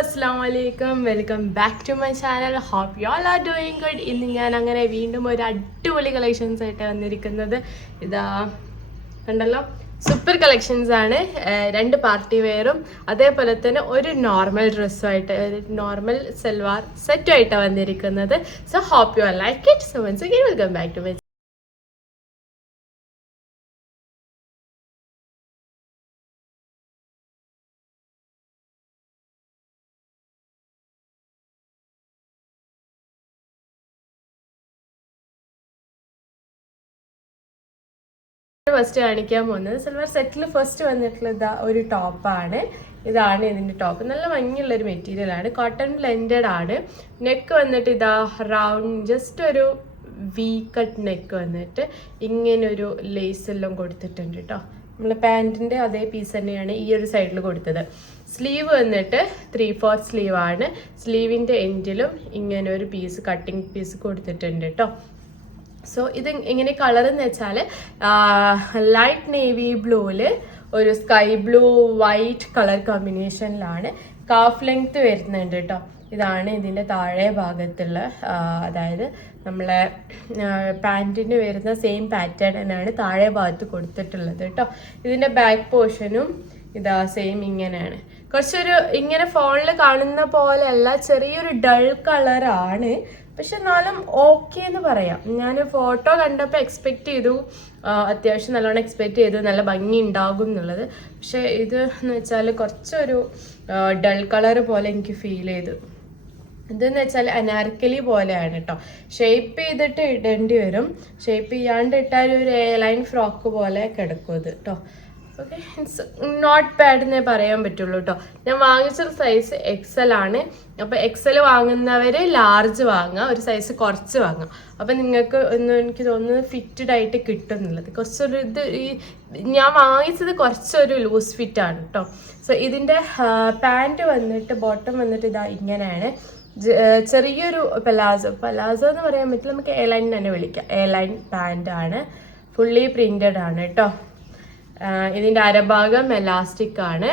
Assalamualaikum. Welcome back to my channel. Hope you all are doing good. ഇന്ന് ഞാൻ അങ്ങനെ വീണ്ടും ഒരു അടിപൊളി കളക്ഷൻസ് ആയിട്ട് വന്നിരിക്കുന്നത്. ഇതാ കണ്ടല്ലോ, സൂപ്പർ കളക്ഷൻസ് ആണ്. രണ്ട് പാർട്ടി വെയറും അതേപോലെ തന്നെ ഒരു നോർമൽ ഡ്രസ്സുമായിട്ട്, നോർമൽ സൽവാർ സെറ്റുമായിട്ടാണ് വന്നിരിക്കുന്നത്. So hope you are like it. So once again welcome back to my first കാണിക്കാൻ പോകുന്നത് സൽവാർ സെറ്റിൽ ഫസ്റ്റ് വന്നിട്ടുള്ളത് ഒരു ടോപ്പാണ്. ഇതാണ് ഇതിൻ്റെ ടോപ്പ്. നല്ല ഭംഗിയുള്ളൊരു മെറ്റീരിയൽ ആണ്, കോട്ടൺ ബ്ലെൻഡഡ് ആണ്. നെക്ക് വന്നിട്ട് ഇതാ റൗണ്ട്, ജസ്റ്റ് ഒരു വി കട്ട് നെക്ക് വന്നിട്ട് ഇങ്ങനൊരു ലേസ് എല്ലാം കൊടുത്തിട്ടുണ്ട് കേട്ടോ. നമ്മൾ പാൻറ്റിൻ്റെ അതേ പീസ് തന്നെയാണ് ഈ ഒരു സൈഡിൽ കൊടുത്തത്. സ്ലീവ് വന്നിട്ട് 3/4 സ്ലീവ് ആണ്. സ്ലീവിൻ്റെ എൻഡിലും ഇങ്ങനെ ഒരു പീസ്, കട്ടിങ് പീസ് കൊടുത്തിട്ടുണ്ട് കേട്ടോ. സോ ഇത് എങ്ങനെ കളർ എന്ന് വെച്ചാൽ ലൈറ്റ് നേവി ബ്ലൂവിൽ ഒരു സ്കൈ ബ്ലൂ വൈറ്റ് കളർ കോമ്പിനേഷനിലാണ്. കാഫ് ലെങ്ത് വരുന്നുണ്ട് കേട്ടോ. ഇതാണ് ഇതിൻ്റെ താഴെ ഭാഗത്തുള്ള, അതായത് നമ്മളെ പാൻറ്റിന് വരുന്ന സെയിം പാറ്റേൺ തന്നെയാണ് താഴെ ഭാഗത്ത് കൊടുത്തിട്ടുള്ളത് കേട്ടോ. ഇതിൻ്റെ ബാക്ക് പോർഷനും ഇതാ സെയിം ഇങ്ങനെയാണ്. കുറച്ചൊരു ഇങ്ങനെ ഫോണിൽ കാണുന്ന പോലെയല്ല, ചെറിയൊരു ഡൾ കളറാണ്, പക്ഷെ എന്നാലും ഓക്കെ എന്ന് പറയാം. ഞാൻ ഫോട്ടോ കണ്ടപ്പോൾ എക്സ്പെക്റ്റ് ചെയ്തു, അത്യാവശ്യം നല്ലോണം എക്സ്പെക്റ്റ് ചെയ്തു നല്ല ഭംഗി ഉണ്ടാകും എന്നുള്ളത്. പക്ഷെ ഇത് എന്ന് വെച്ചാൽ കുറച്ചൊരു ഡൾ കളർ പോലെ എനിക്ക് ഫീൽ ചെയ്തു. ഇതെന്ന് വെച്ചാൽ അനാർക്കലി പോലെയാണ് കേട്ടോ. ഷേപ്പ് ചെയ്തിട്ട് ഇടേണ്ടി വരും. ഷേപ്പ് ചെയ്യാണ്ട് ഇട്ടാൽ ഒരു ലൈൻ ഫ്രോക്ക് പോലെ കിടക്കും ഇത് കേട്ടോ. ഓക്കെ, ഇറ്റ്സ് നോട്ട് ബാഡ് എന്നേ പറയാൻ പറ്റുള്ളൂ കേട്ടോ. ഞാൻ വാങ്ങിച്ചൊരു സൈസ് XL ആണ്. അപ്പോൾ XL വാങ്ങുന്നവർ ലാർജ് വാങ്ങുക, ഒരു സൈസ് കുറച്ച് വാങ്ങുക. അപ്പം നിങ്ങൾക്ക് എനിക്ക് തോന്നുന്നത് ഫിറ്റഡ് ആയിട്ട് കിട്ടുന്നുള്ളത്. കുറച്ചൊരു ഇത് ഈ ഞാൻ വാങ്ങിച്ചത് കുറച്ചൊരു ലൂസ് ഫിറ്റാണ് കേട്ടോ. സോ ഇതിൻ്റെ പാൻറ്റ് വന്നിട്ട് ബോട്ടം വന്നിട്ട് ഇതാ ഇങ്ങനെയാണ്. ചെറിയൊരു പലാസോ എന്ന് പറയാൻ പറ്റില്ല, നമുക്ക് എ ലൈൻ തന്നെ വിളിക്കാം. എ ലൈൻ പാൻറ്റാണ്, ഫുള്ളി പ്രിൻറ്റഡ് ആണ് കേട്ടോ. ഇതിൻ്റെ അരഭാഗം എലാസ്റ്റിക് ആണ്,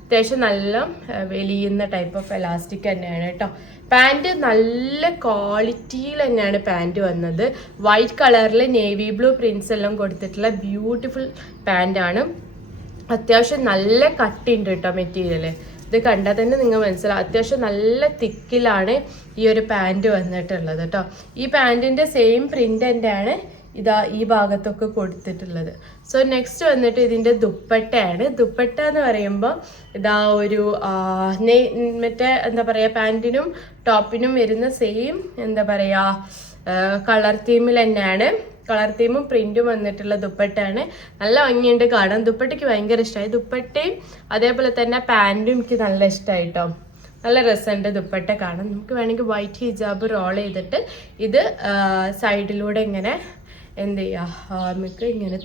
അത്യാവശ്യം നല്ല വലിയുന്ന ടൈപ്പ് ഓഫ് എലാസ്റ്റിക് തന്നെയാണ് കേട്ടോ. പാൻറ്റ് നല്ല ക്വാളിറ്റിയിൽ തന്നെയാണ് പാൻറ്റ് വന്നത്. വൈറ്റ് കളറിൽ നേവി ബ്ലൂ പ്രിൻസ് എല്ലാം കൊടുത്തിട്ടുള്ള ബ്യൂട്ടിഫുൾ പാൻറ്റാണ്. അത്യാവശ്യം നല്ല കട്ടിയുണ്ട് കേട്ടോ മെറ്റീരിയൽ. ഇത് കണ്ടാൽ തന്നെ നിങ്ങൾ മനസ്സിലാവും, അത്യാവശ്യം നല്ല തിക്കിലാണ് ഈ ഒരു പാൻറ്റ് വന്നിട്ടുള്ളത് കേട്ടോ. ഈ പാൻറ്റിൻ്റെ സെയിം പ്രിൻ്റ് തന്നെയാണ് ഇതാ ഈ ഭാഗത്തൊക്കെ കൊടുത്തിട്ടുള്ളത്. സോ നെക്സ്റ്റ് വന്നിട്ട് ഇതിൻ്റെ ദുപ്പട്ടയാണ്. ദുപ്പട്ട എന്ന് പറയുമ്പോൾ ഇതാ ഒരു മറ്റേ എന്താ പറയുക, പാൻറ്റിനും ടോപ്പിനും വരുന്ന സെയിം എന്താ പറയുക കളർ തീമിൽ തന്നെയാണ്. കളർ തീമും പ്രിൻറ്റും വന്നിട്ടുള്ള ദുപ്പട്ടയാണ്. നല്ല ഭംഗിയുണ്ട് കാണാൻ. ദുപ്പട്ടയ്ക്ക് ഭയങ്കര ഇഷ്ടമായി. ദുപ്പട്ടയും അതേപോലെ തന്നെ പാൻറ്റും എനിക്ക് നല്ല ഇഷ്ടമായി കേട്ടോ. നല്ല രസമുണ്ട് ദുപ്പട്ട കാണാൻ. നമുക്ക് വേണമെങ്കിൽ വൈറ്റ് ഹിജാബ് റോൾ ചെയ്തിട്ട് ഇത് സൈഡിലൂടെ ഇങ്ങനെ എന്ത് ചെയ്യുക, നമുക്ക് ഇങ്ങനെ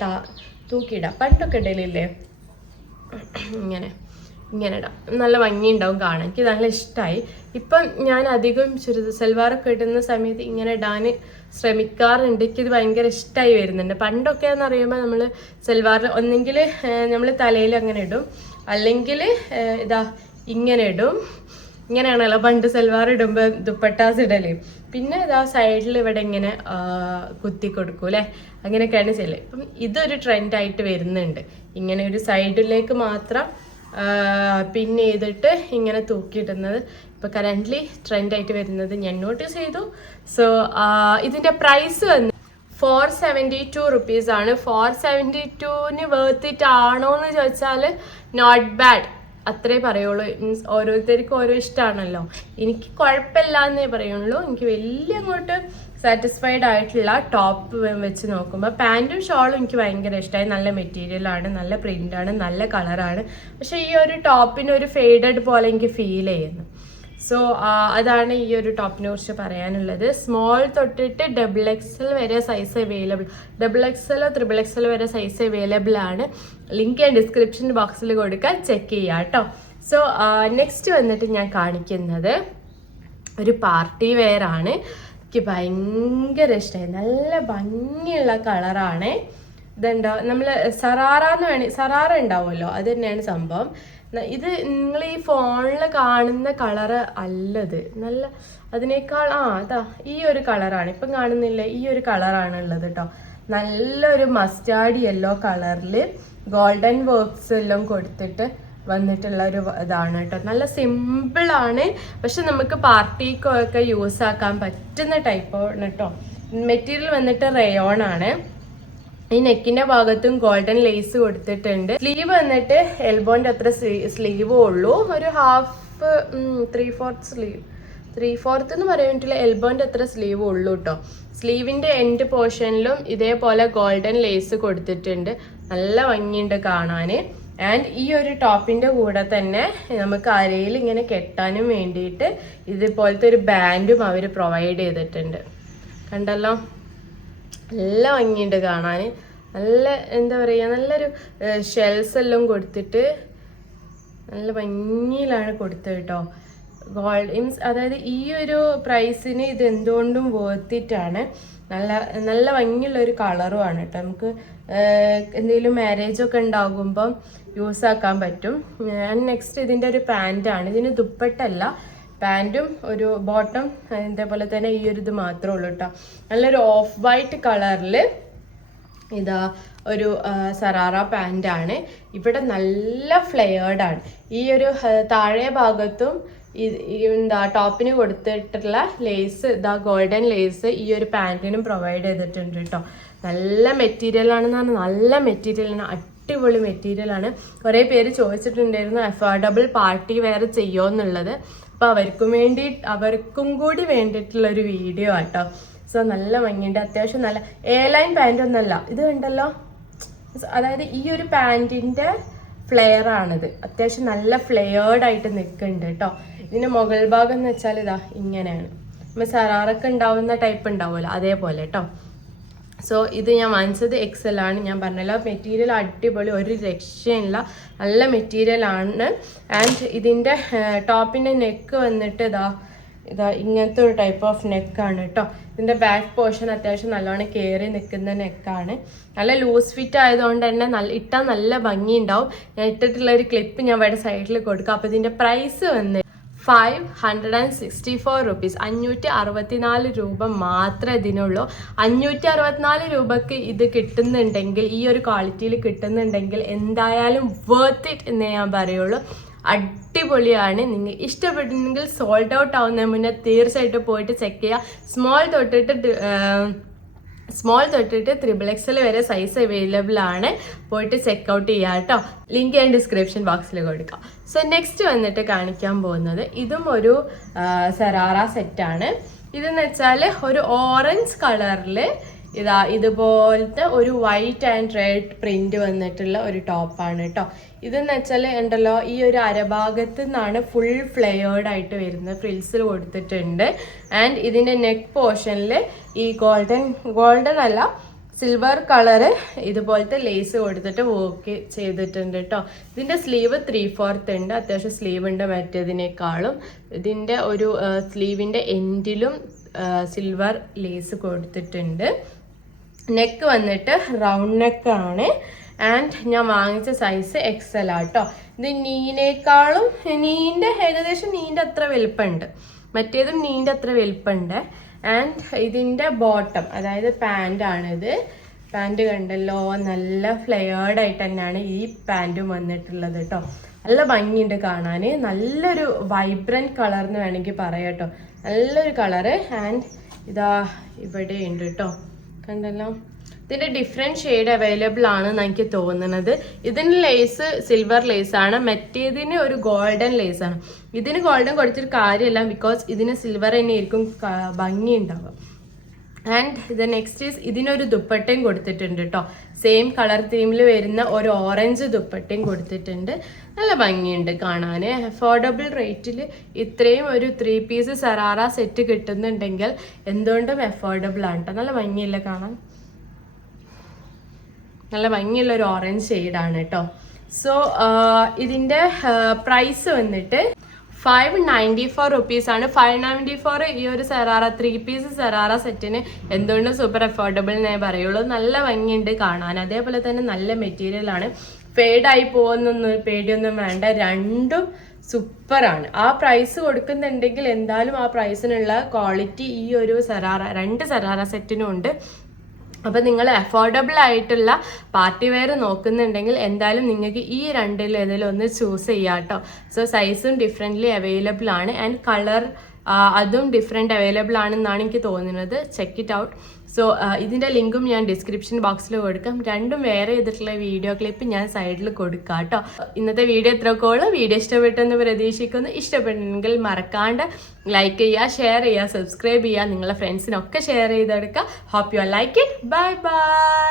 തൂക്കിയിടാം. പണ്ടൊക്കെ ഇടലില്ലേ, ഇങ്ങനെ ഇടാം. നല്ല ഭംഗി ഉണ്ടാവും കാണാൻ. എനിക്ക് നല്ല ഇഷ്ടമായി. ഇപ്പം ഞാൻ അധികം സൽവാറൊക്കെ ഇടുന്ന സമയത്ത് ഇങ്ങനെ ഇടാൻ ശ്രമിക്കാറുണ്ട്. എനിക്കിത് ഭയങ്കര ഇഷ്ടമായി വരുന്നുണ്ട്. പണ്ടൊക്കെ എന്ന് പറയുമ്പോൾ നമ്മൾ സൽവാർ ഒന്നെങ്കിൽ നമ്മൾ തലയിൽ അങ്ങനെ ഇടും, അല്ലെങ്കിൽ ഇതാ ഇങ്ങനെ ഇടും. ഇങ്ങനെയാണല്ലോ പണ്ട് സൽവാർ ഇടുമ്പോൾ ദുപ്പട്ടാസ് ഇടല്. പിന്നെ ഇതാ സൈഡിൽ ഇവിടെ ഇങ്ങനെ കുത്തി കൊടുക്കും അല്ലേ, അങ്ങനെയൊക്കെയാണ് ചെയ്യല്. ഇപ്പം ഇതൊരു ട്രെൻഡായിട്ട് വരുന്നുണ്ട്. ഇങ്ങനെ ഒരു സൈഡിലേക്ക് മാത്രം പിന്നെ ചെയ്തിട്ട് ഇങ്ങനെ തൂക്കിയിടുന്നത് ഇപ്പോൾ കറൻ്റ്ലി ട്രെൻഡായിട്ട് വരുന്നത് ഞാൻ നോട്ടീസ് ചെയ്തു. സോ ഇതിൻ്റെ പ്രൈസ് വന്ന് 472 റുപ്പീസ് ആണ്. 472 വേർത്തിട്ട് ആണോ എന്ന് ചോദിച്ചാൽ നോട്ട് ബാഡ്, അത്രേ പറയുള്ളൂ. മീൻസ് ഓരോരുത്തർക്കും ഓരോ ഇഷ്ടമാണല്ലോ. എനിക്ക് കുഴപ്പമില്ല എന്നേ പറയുള്ളൂ. എനിക്ക് വലിയ അങ്ങോട്ട് സാറ്റിസ്ഫൈഡ് ആയിട്ടുള്ള ടോപ്പ് വെച്ച് നോക്കുമ്പോൾ പാൻറ്റും ഷോളും എനിക്ക് ഭയങ്കര ഇഷ്ടമായി. നല്ല മെറ്റീരിയലാണ്, നല്ല പ്രിൻ്റാണ്, നല്ല കളറാണ്. പക്ഷേ ഈ ഒരു ടോപ്പിന് ഒരു ഫെയ്ഡഡ് പോലെ എനിക്ക് ഫീൽ ചെയ്യുന്നു. സോ അതാണ് ഈ ഒരു ടോപ്പിനെ കുറിച്ച് പറയാനുള്ളത്. സ്മോൾ തൊട്ടിട്ട് XXL വരെ സൈസ് അവൈലബിൾ, XXL XXL വരെ സൈസ് അവൈലബിൾ ആണ്. ലിങ്ക് ഞാൻ ഡിസ്ക്രിപ്ഷൻ ബോക്സിൽ കൊടുക്കാൻ, ചെക്ക് ചെയ്യാം കേട്ടോ. സോ നെക്സ്റ്റ് വന്നിട്ട് ഞാൻ കാണിക്കുന്നത് ഒരു പാർട്ടി വെയർ ആണ്. എനിക്ക് ഭയങ്കര ഇഷ്ടമായി. നല്ല ഭംഗിയുള്ള കളറാണ്. ഇതുണ്ടോ, നമ്മൾ സറാറ ഉണ്ടാവുമല്ലോ, അത് തന്നെയാണ് സംഭവം. ഇത് നിങ്ങൾ ഈ ഫോണിൽ കാണുന്ന കളറ് അല്ലത്, നല്ല അതിനേക്കാൾ അതാ ഈ ഒരു കളറാണ് ഇപ്പം കാണുന്നില്ലേ, ഈ ഒരു കളറാണ് ഉള്ളത് കേട്ടോ. നല്ലൊരു മസ്റ്റാർഡ് യെല്ലോ കളറിൽ ഗോൾഡൻ വർക്ക്സ് എല്ലാം കൊടുത്തിട്ട് വന്നിട്ടുള്ള ഒരു ഇതാണ് കേട്ടോ. നല്ല സിമ്പിളാണ്, പക്ഷെ നമുക്ക് പാർട്ടിക്കൊക്കെ യൂസ് ആക്കാൻ പറ്റുന്ന ടൈപ്പാണ് കേട്ടോ. മെറ്റീരിയൽ വന്നിട്ട് റയോൺ ആണ്. ഈ നെക്കിന്റെ ഭാഗത്തും ഗോൾഡൻ ലേസ് കൊടുത്തിട്ടുണ്ട്. സ്ലീവ് വന്നിട്ട് എൽബോന്റെ അത്ര സ്ലീവേ ഉള്ളൂ, ഒരു ഹാഫ് 3/4 സ്ലീവ്, 3/4 എന്ന് പറയാൻ പറ്റില്ല, എൽബോന്റെ അത്ര സ്ലീവ് ഉള്ളൂ കേട്ടോ. സ്ലീവിന്റെ എൻഡ് പോർഷനിലും ഇതേപോലെ ഗോൾഡൻ ലേസ് കൊടുത്തിട്ടുണ്ട്. നല്ല ഭംഗിയുണ്ട് കാണാൻ. ആൻഡ് ഈ ഒരു ടോപ്പിന്റെ കൂടെ തന്നെ നമുക്ക് അരയിൽ ഇങ്ങനെ കെട്ടാനും വേണ്ടിയിട്ട് ഇതുപോലത്തെ ഒരു ബാൻഡും അവർ പ്രൊവൈഡ് ചെയ്തിട്ടുണ്ട്. കണ്ടല്ലോ, നല്ല ഭംഗിയുണ്ട് കാണാൻ. നല്ല എന്താ പറയുക, നല്ലൊരു ഷെൽസ് എല്ലാം കൊടുത്തിട്ട് നല്ല ഭംഗിയിലാണ് കൊടുത്തത് കേട്ടോ. ഗോൾഡ് മീൻസ് അതായത് ഈ ഒരു പ്രൈസിന് ഇത് എന്തുകൊണ്ടും വേർത്തിട്ടാണ്. നല്ല നല്ല ഭംഗിയുള്ള ഒരു കളറുമാണ് കേട്ടോ. നമുക്ക് എന്തെങ്കിലും മാരേജൊക്കെ ഉണ്ടാകുമ്പം യൂസ് ആക്കാൻ പറ്റും. ആൻഡ് നെക്സ്റ്റ് ഇതിൻ്റെ ഒരു പാൻറ്റാണ്. ഇതിന് ദുപ്പട്ടല്ല, പാൻറ്റും ഒരു ബോട്ടം അതേപോലെ തന്നെ ഈ ഒരു ഇത് മാത്രമേ ഉള്ളൂ കേട്ടോ. നല്ലൊരു ഓഫ് വൈറ്റ് കളറിൽ ഇതാ ഒരു സറാറ പാൻറ്റാണ്. ഇവിടെ നല്ല ഫ്ലെയേർഡാണ്. ഈ ഒരു താഴെ ഭാഗത്തും എന്താ ടോപ്പിന് കൊടുത്തിട്ടുള്ള ലേസ്, ഇതാ ഗോൾഡൻ ലേസ് ഈ ഒരു പാൻറ്റിനും പ്രൊവൈഡ് ചെയ്തിട്ടുണ്ട് കേട്ടോ. നല്ല മെറ്റീരിയൽ ആണെന്ന് പറഞ്ഞാൽ നല്ല മെറ്റീരിയലാണ്, അടിപൊളി മെറ്റീരിയലാണ്. കുറേ പേര് ചോദിച്ചിട്ടുണ്ടായിരുന്നു അഫോർഡബിൾ പാർട്ടി വെയർ ചെയ്യുമോ എന്നുള്ളത്. അപ്പോൾ അവർക്കും കൂടി വേണ്ടിയിട്ടുള്ളൊരു വീഡിയോ ആട്ടോ. സോ നല്ല ഭംഗിയുണ്ട്, അത്യാവശ്യം നല്ല ലൈൻ പാൻറ് ഒന്നല്ല ഇത്, കണ്ടല്ലോ. അതായത് ഈ ഒരു പാൻറ്റിൻ്റെ ഫ്ലെയർ ആണിത്, അത്യാവശ്യം നല്ല ഫ്ലെയേർഡ് ആയിട്ട് നിൽക്കുന്നുണ്ട് കേട്ടോ. ഇതിൻ്റെ മുകൾ ഭാഗം എന്ന് വെച്ചാൽ ഇതാ ഇങ്ങനെയാണ്, നമ്മൾ സറാറൊക്കെ ഉണ്ടാവുന്ന ടൈപ്പ് ഉണ്ടാവുമല്ലോ അതേപോലെ കേട്ടോ. സോ ഇത് ഞാൻ വാങ്ങിച്ചത് XL ആണ്. ഞാൻ പറഞ്ഞല്ലോ മെറ്റീരിയൽ അടിപൊളി, ഒരു രക്ഷയില്ല, നല്ല മെറ്റീരിയൽ ആണ്. ആൻഡ് ഇതിൻ്റെ ടോപ്പിൻ്റെ നെക്ക് വന്നിട്ട് ഇതാ ഇങ്ങനത്തെ ഒരു ടൈപ്പ് ഓഫ് നെക്കാണ് കേട്ടോ. ഇതിൻ്റെ ബാക്ക് പോർഷൻ അത്യാവശ്യം നല്ലോണം കയറി നിൽക്കുന്ന നെക്കാണ്. നല്ല ലൂസ് ഫിറ്റ് ആയതുകൊണ്ട് തന്നെ ഇട്ടാൽ നല്ല ഭംഗി ഉണ്ടാവും. ഞാൻ ഇട്ടിട്ടുള്ള ഒരു ക്ലിപ്പ് ഞാൻ ഇവിടെ സൈഡിൽ കൊടുക്കാം. അപ്പോൾ ഇതിൻ്റെ പ്രൈസ് വന്ന് 564 rupees, 564 രൂപ മാത്രമേ ഇതിനുള്ളൂ. 564 രൂപക്ക് ഇത് കിട്ടുന്നുണ്ടെങ്കിൽ, ഈ ഒരു ക്വാളിറ്റിയിൽ കിട്ടുന്നുണ്ടെങ്കിൽ എന്തായാലും വർത്ത് ഇറ്റ് എന്നേ ഞാൻ പറയുള്ളൂ. അടിപൊളിയാണ്. നിങ്ങൾ ഇഷ്ടപ്പെട്ടിട്ടുണ്ടെങ്കിൽ സോൾഡ് ഔട്ട് ആവുന്നതിന് മുന്നേ തീർച്ചയായിട്ടും പോയിട്ട് ചെക്ക് ചെയ്യുക. സ്മോൾ തൊട്ടിട്ട് XXL വരെ സൈസ് അവൈലബിൾ ആണ്. പോയിട്ട് ചെക്കൗട്ട് ചെയ്യുക കേട്ടോ. ലിങ്ക് ഞാൻ ഡിസ്ക്രിപ്ഷൻ ബോക്സിൽ കൊടുക്കാം. സോ നെക്സ്റ്റ് വന്നിട്ട് കാണിക്കാൻ പോകുന്നത് ഇതും ഒരു സറാറ സെറ്റാണ്. ഇതെന്ന് വെച്ചാൽ ഒരു ഓറഞ്ച് കളറിൽ ഇതുപോലത്തെ ഒരു വൈറ്റ് ആൻഡ് റെഡ് പ്രിന്റ് വന്നിട്ടുള്ള ഒരു ടോപ്പാണ് കേട്ടോ. ഇതെന്ന് വെച്ചാൽ ഉണ്ടല്ലോ, ഈ ഒരു അരഭാഗത്ത് നിന്നാണ് ഫുൾ ഫ്ലെയേർഡ് ആയിട്ട് വരുന്നത്, ഫ്രിൽസിൽ കൊടുത്തിട്ടുണ്ട്. ആൻഡ് ഇതിൻ്റെ നെക്ക് പോർഷനിൽ ഈ ഗോൾഡൻ അല്ല സിൽവർ കളറ് ഇതുപോലത്തെ ലേസ് കൊടുത്തിട്ട് വർക്ക് ചെയ്തിട്ടുണ്ട് കേട്ടോ. ഇതിൻ്റെ സ്ലീവ് 3/4 ഉണ്ട്, അത്യാവശ്യം സ്ലീവ് ഉണ്ട് മറ്റേതിനേക്കാളും. ഇതിൻ്റെ ഒരു സ്ലീവിൻ്റെ എൻഡിലും സിൽവർ ലേസ് കൊടുത്തിട്ടുണ്ട്. നെക്ക് വന്നിട്ട് റൗണ്ട് നെക്കാണ്. ആൻഡ് ഞാൻ വാങ്ങിച്ച സൈസ് XL ആട്ടോ. ഇത് നീനേക്കാളും ഏകദേശം നീൻ്റെ അത്ര വലുപ്പമുണ്ട്, മറ്റേതും നീൻ്റെ അത്ര വലുപ്പമുണ്ട്. ആൻഡ് ഇതിൻ്റെ ബോട്ടം അതായത് പാൻറ്റാണിത്. പാൻറ്റ് കണ്ടല്ലോ, നല്ല ഫ്ലെയേർഡ് ആയിട്ട് തന്നെയാണ് ഈ പാൻറ്റും വന്നിട്ടുള്ളത് കേട്ടോ. നല്ല ഭംഗിയുണ്ട് കാണാൻ, നല്ലൊരു വൈബ്രൻറ്റ് കളർ എന്ന് വേണമെങ്കിൽ പറയാം കേട്ടോ. നല്ലൊരു കളറ്. ആൻഡ് ഇതാ ഇവിടെ ഉണ്ട് കേട്ടോ, കണ്ടല്ലോ. ഇതിൻ്റെ ഡിഫറെൻറ്റ് ഷെയ്ഡ് അവൈലബിൾ ആണെന്ന് എനിക്ക് തോന്നുന്നത്. ഇതിന് ലേസ് സിൽവർ ലേസാണ്, മറ്റേതിന് ഒരു ഗോൾഡൻ ലേസാണ്. ഇതിന് ഗോൾഡൻ കൊടുത്തിട്ട് കാര്യമില്ല, ബിക്കോസ് ഇതിന് സിൽവർ തന്നെ ആയിരിക്കും ഭംഗി ഉണ്ടാവുക. ആൻഡ് ഇത് നെക്സ്റ്റ് ഈസ് ഇതിനൊരു ദുപ്പട്ടയും കൊടുത്തിട്ടുണ്ട് കേട്ടോ. സെയിം കളർ തീമിൽ വരുന്ന ഒരു ഓറഞ്ച് ദുപ്പട്ടയും കൊടുത്തിട്ടുണ്ട്. നല്ല ഭംഗിയുണ്ട് കാണാൻ. അഫോർഡബിൾ റേറ്റിൽ ഇത്രയും ഒരു 3 പീസ് സറാറ സെറ്റ് കിട്ടുന്നുണ്ടെങ്കിൽ എന്തുകൊണ്ടും അഫോർഡബിൾ ആണ് കേട്ടോ. നല്ല ഭംഗിയില്ല കാണാൻ, നല്ല ഭംഗിയുള്ള ഒരു ഓറഞ്ച് ഷെയ്ഡാണ് കേട്ടോ. സോ ഇതിൻ്റെ പ്രൈസ് വന്നിട്ട് 594 റുപ്പീസാണ്. 594 ഈ ഒരു സറാറ 3 പീസ് സറാറ സെറ്റിന് എന്തുകൊണ്ടും സൂപ്പർ അഫോർഡബിൾ എന്നേ പറയുള്ളൂ. നല്ല ഭംഗിയുണ്ട് കാണാൻ, അതേപോലെ തന്നെ നല്ല മെറ്റീരിയലാണ്. ഫേഡായി പോകുന്നൊന്നും പേടിയൊന്നും വേണ്ട. രണ്ടും സൂപ്പറാണ്. ആ പ്രൈസ് കൊടുക്കുന്നുണ്ടെങ്കിൽ എന്തായാലും ആ പ്രൈസിനുള്ള ക്വാളിറ്റി ഈ ഒരു രണ്ട് സരാറ സെറ്റിനും ഉണ്ട്. അപ്പം നിങ്ങൾ അഫോർഡബിൾ ആയിട്ടുള്ള പാർട്ടി വെയർ നോക്കുന്നുണ്ടെങ്കിൽ എന്തായാലും നിങ്ങൾക്ക് ഈ രണ്ടിൽ ഏതെങ്കിലും ഒന്ന് ചൂസ് ചെയ്യാം കേട്ടോ. സോ സൈസും ഡിഫറെൻ്റ്ലി അവൈലബിൾ ആണ് ആൻഡ് കളർ അതും ഡിഫറെൻ്റ് അവൈലബിൾ ആണെന്നാണ് എനിക്ക് തോന്നുന്നത്. Check it out. സോ ഇതിൻ്റെ ലിങ്കും ഞാൻ ഡിസ്ക്രിപ്ഷൻ ബോക്സിൽ കൊടുക്കാം. രണ്ടും വേറെ ചെയ്തിട്ടുള്ള വീഡിയോ ക്ലിപ്പ് ഞാൻ സൈഡിൽ കൊടുക്കാം കേട്ടോ. ഇന്നത്തെ വീഡിയോ എത്രക്കോളൂ വീഡിയോ ഇഷ്ടപ്പെട്ടെന്ന് പ്രതീക്ഷിക്കുന്നു. ഇഷ്ടപ്പെട്ടെങ്കിൽ മറക്കാണ്ട് ലൈക്ക് ചെയ്യുക, ഷെയർ ചെയ്യുക, സബ്സ്ക്രൈബ് ചെയ്യുക, നിങ്ങളുടെ ഫ്രണ്ട്സിനൊക്കെ ഷെയർ ചെയ്തെടുക്കുക. Hope you like it. Bye by.